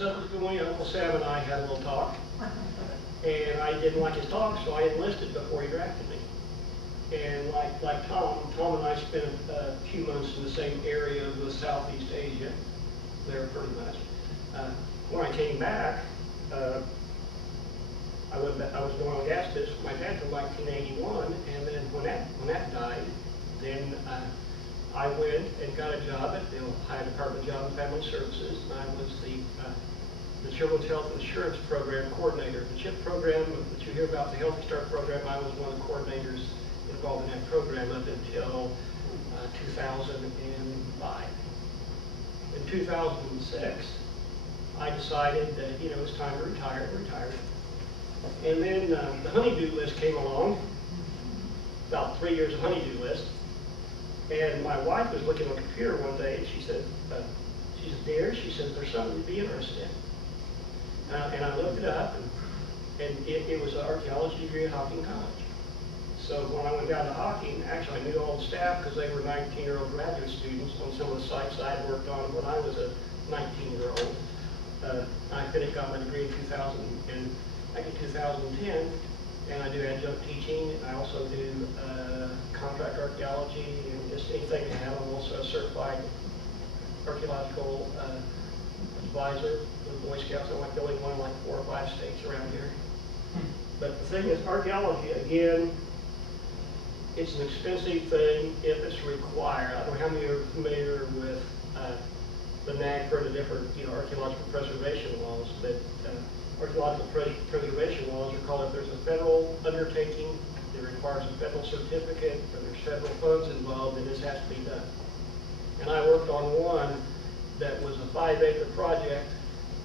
subsequently, Uncle Sam and I had a little talk, and I didn't like his talk, so I enlisted before he drafted me. And like Tom and I spent a few months in the same area of the Southeast Asia, there pretty much. When I came back, I was an oil and gas business with my dad from 1981, and then when that died, then I went and got a job at the Ohio Department of Job and Family Services, and I was the Children's Health Insurance Program coordinator. The CHIP program that you hear about, the Healthy Start program, I was one of the coordinators involved in that program up until 2005. In 2006, I decided that it was time to retire. And then the honeydew list came along, about 3 years of honeydew list. And my wife was looking on the computer one day, and she said, "Dear," she says, "there's something to be interested in." And I looked it up, and it was an archaeology degree at Hocking College. So when I went down to Hocking, actually I knew all the staff because they were 19-year-old graduate students on some of the sites I had worked on when I was a 19-year-old. I got my degree in 2010, and I do adjunct teaching. I also do contract archaeology and just anything I have. I'm also a certified archaeological advisor with Boy Scouts. I'm like the only one in like 4 or 5 states around here. But the thing is, archaeology, again, it's an expensive thing if it's required. I don't know how many are familiar with the NAGPRA, the different archaeological preservation laws, but archaeological preservation laws are called if there's a federal undertaking that requires a federal certificate or there's federal funds involved, then this has to be done. And I worked on one that was a 5-acre project,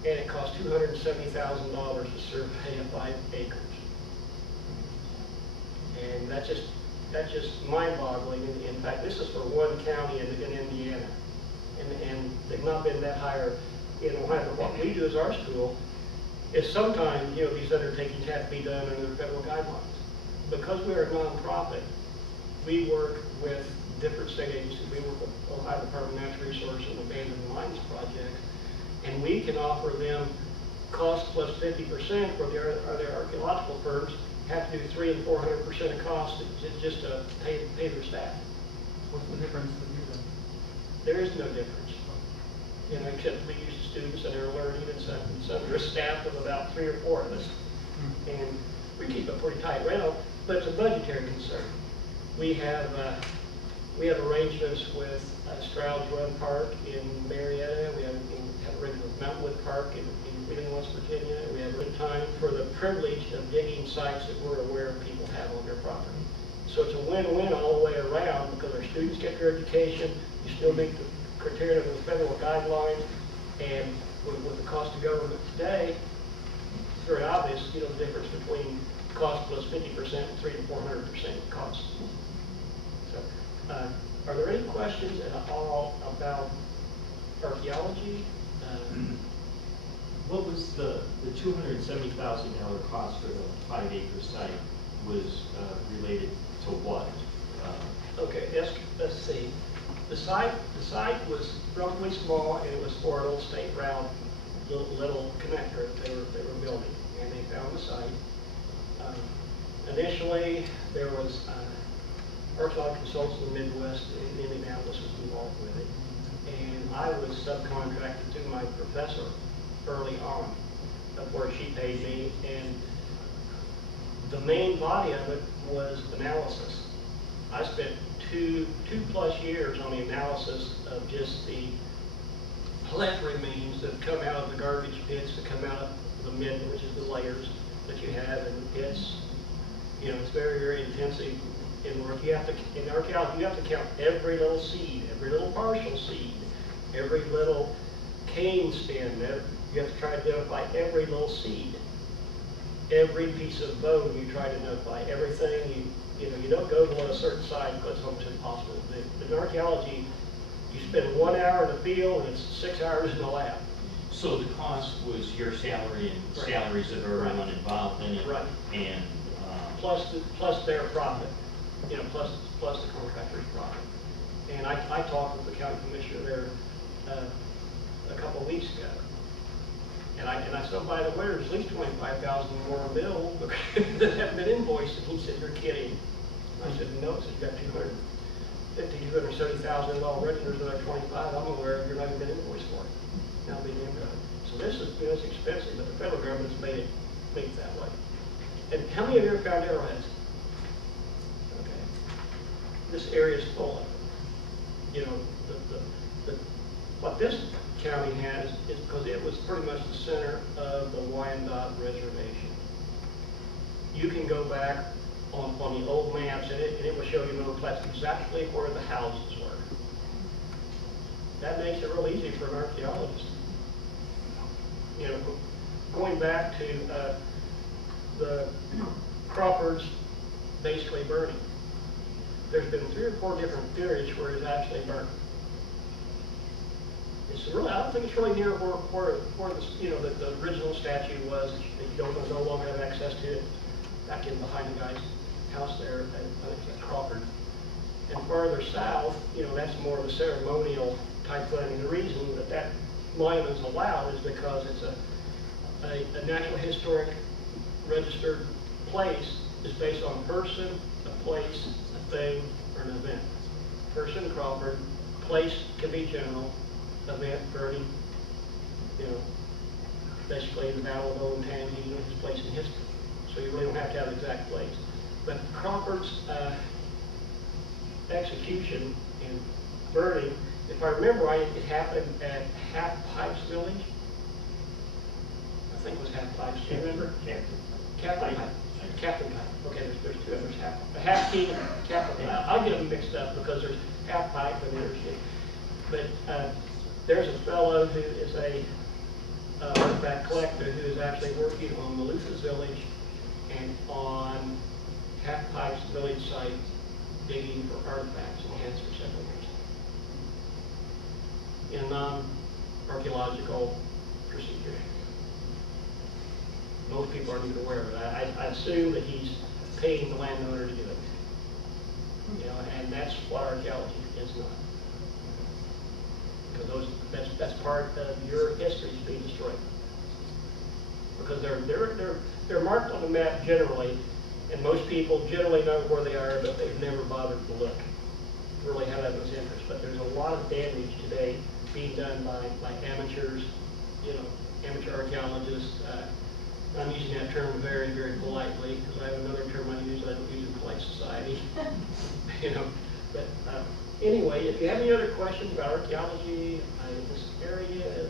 and it cost $270,000 to survey 5 acres. And that's just mind-boggling. In fact, this is for one county in Indiana, and they've not been that higher in Ohio. But what we do as our school is sometimes these undertakings have to be done under the federal guidelines. Because we're a nonprofit, we work with different state agencies. We work with Ohio Department of Natural Resources and Abandoned Mines projects, and we can offer them cost plus 50%, where the archaeological firms have to do 300% and 400% of cost just to pay their staff. What's the difference with you then? There is no difference. Except we use students and they're learning, and some are a staff of about 3 or 4 of us. And we keep a pretty tight rental, but it's a budgetary concern. We have arrangements with Stroud's Run Park in Marietta. We have arrangements with Mountainwood Park in Wheeling, West Virginia. We have a time for the privilege of digging sites that we're aware of people have on their property. So it's a win-win all the way around because our students get their education, you still meet the criteria of the federal guidelines, and with the cost of government today, it's very obvious, the difference between cost plus 50% and 300% to 400% cost. So, are there any questions at all about archaeology? What was the $270,000 cost for the 5-acre site was related to what? Okay, let's see. The site was relatively small, and it was for an old state route little connector that they were building, and they found the site. Initially, there was archaeological consultants in the Midwest in Indianapolis was involved with it, and I was subcontracted to my professor early on, where she paid me, and the main body of it was analysis. I spent two plus years on the analysis of just the plant remains that come out of the garbage pits, that come out of the mid, which is the layers that you have, and it's very, very intensive in work. In archaeology, you have to count every little seed, every little partial seed, every little cane stem. You have to try to identify every little seed, every piece of bone. You try to identify everything. You don't go below a certain size because it's almost impossible to do. But in archaeology, you spend 1 hour in the field and it's 6 hours in the lab. So the cost was your salary and right. salaries of everyone involved in it, right. And plus their profit, plus the contractor's profit. And I talked with the county commissioner there a couple of weeks ago, And I said, oh, by the way, there's at least 25,000 more billed that haven't been invoiced. And he said, you're kidding. I said, no, so you got 270,000 already, there's another 25 I'm aware of, you're not even been invoiced for it. Now being invoiced. So this is, it's expensive, but the federal government's made it that way. And how many of you have found arrowheads? Okay. This area is full of them. You know, what this county has is because it was pretty much the center of the Wyandotte Reservation. You can go back on the old maps and it will show you that's exactly where the houses were. That makes it real easy for an archaeologist. You know, going back to the Crawford's basically burning. There's been 3 or 4 different theories where it's actually burnt. It's really, I don't think it's really near where the, you know, the original statue was. That you don't no longer have access to it. Back in behind the guy's house there, I think it's Crawford. And farther south, you know, that's more of a ceremonial type thing. And the reason that monument is allowed is because it's a National Historic Registered place is based on person, a place, a thing, or an event. Person, Crawford, place can be general, event, burning, you know, basically the Battle of Olentangy, you know, his place in history. So you really don't have to have an exact place. But Crawford's execution and burning, if I remember right, it happened at Half Pipes Village. I think it was Half Pipes. Do you remember? Captain Pipe. Captain Pipe. Okay, there's 2 others. Half King, Captain Pipe. I'll get them mixed up because there's Half Pipe and there's but there's a fellow who is a artifact collector who is actually working on Malutha's village and on Half Pipe's village site digging for artifacts and hands for several years in a non-archaeological procedure. Most people aren't even aware of it. I assume that he's paying the landowner to do it. You know, and that's what archaeology is not. Because that's part of your history is being destroyed. Because they're marked on the map generally, and most people generally know where they are, but they've never bothered to look, really have that much interest. But there's a lot of damage today being done by amateurs, you know, amateur archaeologists. I'm using that term very, very politely because I have another term I use that I don't use in polite society. You know, but anyway, if you have any other questions about archaeology in this area,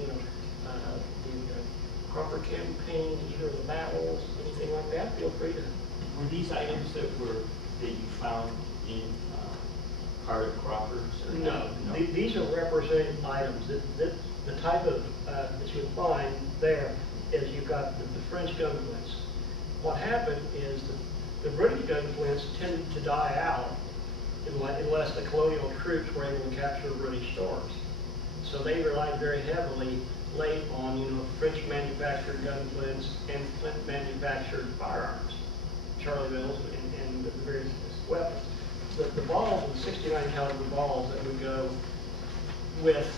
you know, the Crawford campaign, either the battles, anything like that, feel free to. Were these items that you found in part of Crawford's? No. These are representing items. The type of that you would find there is you've got the French gun flints. What happened is the British gun flints tended to die out unless the colonial troops were able to capture British stores. So they relied very heavily late on, you know, French manufactured gun flints and Flint manufactured firearms, Charlievilles and the various weapons. The balls, the 69 caliber balls that would go with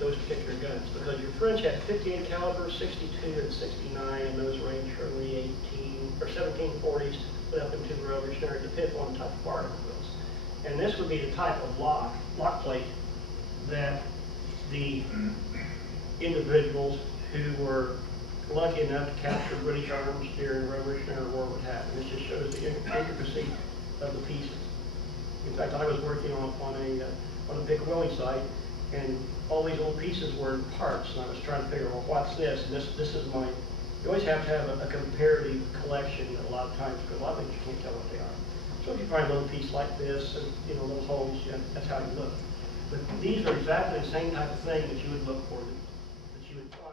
those particular guns, because your French had 58 caliber, 62 and 69, and those range from the 18 or 1740s up into the Revolutionary, depending on the type of articles. And this would be the type of lock plate that the individuals who were lucky enough to capture British arms during the Revolutionary War would have. And this just shows the intricacy of the pieces. In fact, I was working on a Pickawilly site, and all these old pieces were in parts, and I was trying to figure out, well, what's this? And this is my. You always have to have a comparative collection a lot of times, because a lot of things you can't tell what they are. So if you find a little piece like this, and you know those holes, that's how you look. But these are exactly the same type of thing that you would look for, that you would find.